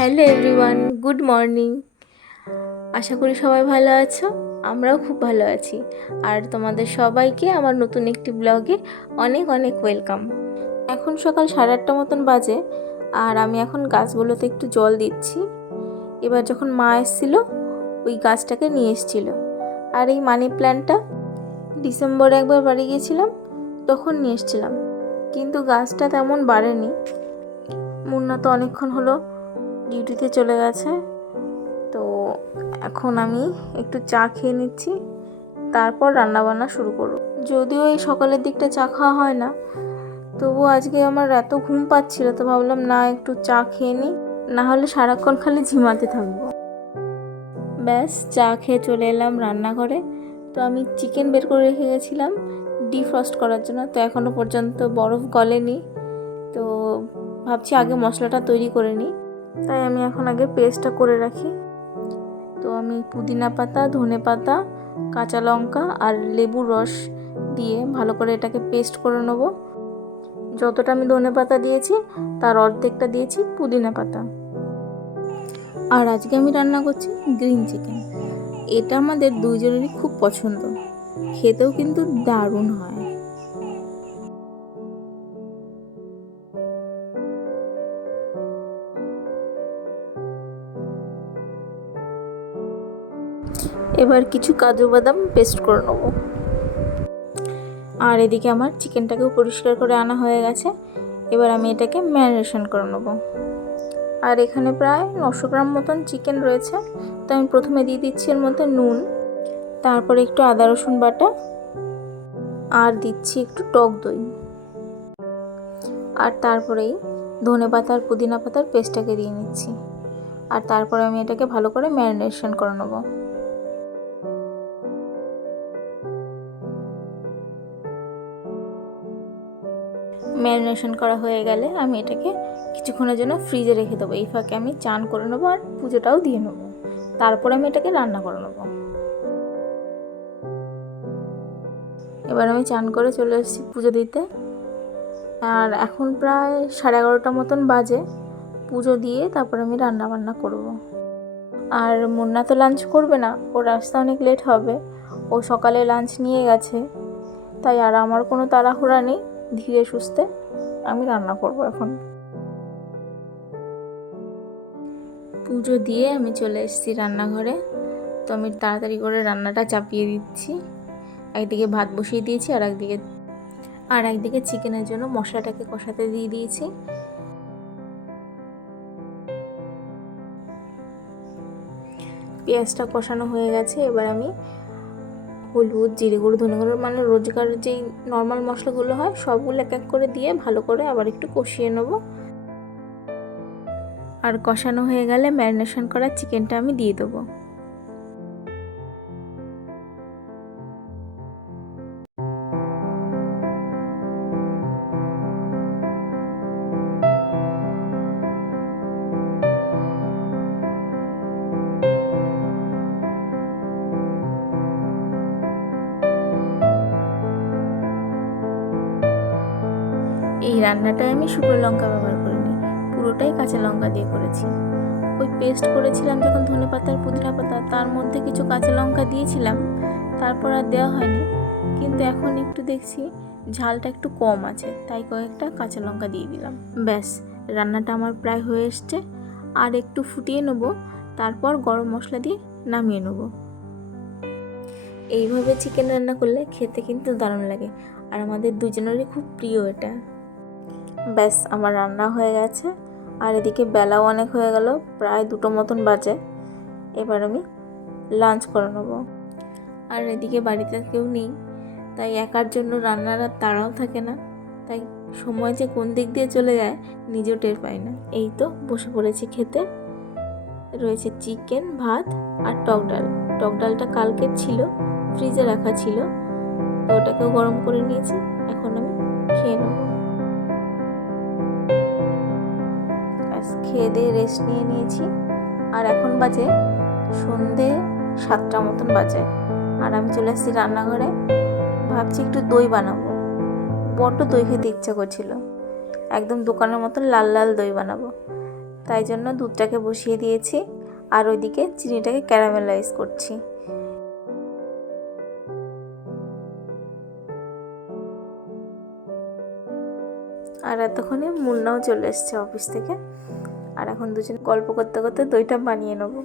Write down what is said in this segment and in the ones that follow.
Hello everyone, good morning. আশা করি সবাই ভালো আছো। আমরাও খুব ভালো আছি। আর তোমাদের সবাইকে আমার নতুন একটি ব্লগে অনেক অনেক ওয়েলকাম। এখন সকাল 8:30 মতন বাজে, আর আমি এখন গাছগুলোতে একটু জল দিচ্ছি। এবার যখন মা এসেছিল, ওই গাছটাকে নিয়ে এসেছিল। আর এই মানি প্ল্যান্টটা ডিসেম্বরে একবার বাড়ি গিয়েছিলাম, তখন নিয়ে এসেছিলাম, কিন্তু গাছটা তেমন বাড়েনি। মুন্না তো অনেকক্ষণ হলো ডিউটিতে চলে গেছে, তো এখন আমি একটু চা খেয়ে নিচ্ছি, তারপর রান্নাবান্না শুরু করব। যদিও এই সকালের দিকটা চা খাওয়া হয় না, তবু আজকে আমার এত ঘুম পাচ্ছিল, তো ভাবলাম না একটু চা খেয়ে নিই, না হলে সারাক্ষণ খালি ঝিমাতে থাকবো। ব্যাস, চা খেয়ে চলে এলাম রান্নাঘরে। তো আমি চিকেন বের করে রেখে গেছিলাম ডিফ্রস্ট করার জন্য, তো এখনও পর্যন্ত বরফ গলেনি। তো ভাবছি আগে মশলাটা তৈরি করে নিই, তাই আমি এখন আগে পেস্টটা করে রাখি। তো আমি পুদিনা পাতা, ধনে পাতা, কাঁচা লঙ্কা আর লেবুর রস দিয়ে ভালো করে এটাকে পেস্ট করে নেব। যতটা আমি ধনে পাতা দিয়েছি তার অর্ধেকটা দিয়েছি পুদিনা পাতা। আর আজকে আমি রান্না করছি গ্রিন চিকেন। এটা আমাদের দুইজনেরই খুব পছন্দ, খেতেও কিন্তু দারুণ হয়। এবার কিছু কাজু বাদাম পেস্ট করে নেব। আর এদিকে আমার চিকেনটাকেও পরিষ্কার করে আনা হয়ে গেছে। এবার আমি এটাকে ম্যারিনেশন করে নেব। আর এখানে প্রায় 900 গ্রাম মতন চিকেন রয়েছে, তো আমি প্রথমে দিয়ে দিচ্ছি এর মধ্যে নুন, তারপরে একটু আদা রসুন বাটা, আর দিচ্ছি একটু টক দই, আর তারপরেই ধনে পাতা আর পুদিনা পাতার পেস্টটাকে দিয়ে নিচ্ছি। আর তারপরে আমি এটাকে ভালো করে ম্যারিনেশন করে নেব। ম্যারিনেশন করা হয়ে গেলে আমি এটাকে কিছুক্ষণের জন্য ফ্রিজে রেখে দেবো। এই ফাঁকে আমি চান করে নেবো আর পুজোটাও দিয়ে নেবো, তারপরে আমি এটাকে রান্না করে নেবো। এবার আমি চান করে চলে এসেছি পুজো দিতে। আর এখন প্রায় 11:30 মতন বাজে। পুজো দিয়ে তারপর আমি রান্না বান্না করব। আর মুন্না তো লাঞ্চ করবে না, ওর রাস্তা অনেক লেট হবে, ও সকালে লাঞ্চ নিয়ে গেছে, তাই আর আমার কোনো তাড়াহুড়া নেই। ধীরে সুস্থে আমি রান্না করব এখন। পুজো দিয়ে আমি চলে এসেছি রান্নাঘরে। তো আমি তাড়াতাড়ি করে রান্নাটা চাপিয়ে দিচ্ছি। একদিকে ভাত বসিয়ে দিয়েছি, আর একদিকে চিকেনের জন্য মশলাটাকে কষাতে দিয়ে দিয়েছি। পেঁয়াজটা কষানো হয়ে গেছে। এবার আমি হলুদ, জিরে গুঁড়ো, ধনে গুঁড়ো, মানে রোজকার যেই নর্মাল মশলাগুলো হয় সবগুলো এক এক করে দিয়ে ভালো করে আবার একটু কষিয়ে নেব। আর কষানো হয়ে গেলে ম্যারিনেশন করা চিকেনটা আমি দিয়ে দেবো। এই রান্নাটায় আমি শুকনো লঙ্কা ব্যবহার করিনি, পুরোটাই কাঁচা লঙ্কা দিয়ে করেছি। ওই পেস্ট করেছিলাম যখন ধনে পাতার পুদিনা পাতা, তার মধ্যে কিছু কাঁচা লঙ্কা দিয়েছিলাম, তারপর আর দেওয়া হয়নি। কিন্তু এখন একটু দেখছি ঝালটা একটু কম আছে, তাই কয়েকটা কাঁচা লঙ্কা দিয়ে দিলাম। ব্যাস, রান্নাটা আমার প্রায় হয়ে এসছে। আর একটু ফুটিয়ে নেব, তারপর গরম মশলা দিয়ে নামিয়ে নেব। এইভাবে চিকেন রান্না করলে খেতে কিন্তু দারুণ লাগে, আর আমাদের দুজনেরই খুব প্রিয় এটা। ব্যাস, আমার রান্না হয়ে গেছে। আর এদিকে বেলাও অনেক হয়ে গেল, প্রায় 2টো মতন বাজে। এবার আমি লাঞ্চ করে নেব। আর এদিকে বাড়িতে কেউ নেই, তাই একার জন্য রান্নার আর তাড়াও থাকে না, তাই সময় যে কোন দিক দিয়ে চলে যায় নিজেও টের পাই না। এই তো বসে পড়েছি খেতে। রয়েছে চিকেন, ভাত আর টক ডাল। টক ডালটা কালকে ছিল, ফ্রিজে রাখা ছিল, তো ওটাকেও গরম করে নিয়েছি। এখন আমি খেয়ে নেব। খেয়ে দিয়ে রেস্ট নিয়ে নিয়েছি। আর এখন বাজে সন্ধে 7টা মতন বাজে। আর আমি চলে এসেছি রান্নাঘরে। ভাবছি একটু দই বানাবো, বড্ড দই খেতে ইচ্ছা করছিল, একদম দোকানের মতন লাল লাল দই বানাবো। তাই জন্য দুধটাকে বসিয়ে দিয়েছি আর ওইদিকে চিনিটাকে ক্যারামেলাইজ করছি। আর এতক্ষণে মুন্নাও চলে এসছে অফিস থেকে, আর এখন দুজন গল্প করতে করতে দইটা বানিয়ে নেবো।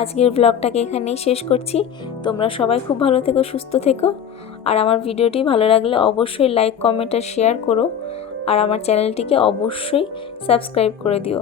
আজকের ব্লগটাকে এখানেই শেষ করছি। তোমরা সবাই খুব ভালো থেকো, সুস্থ থেকো। আর আমার ভিডিওটি ভালো লাগলে অবশ্যই লাইক, কমেন্ট আর শেয়ার করো। আর আমার চ্যানেলটিকে অবশ্যই সাবস্ক্রাইব করে দিও।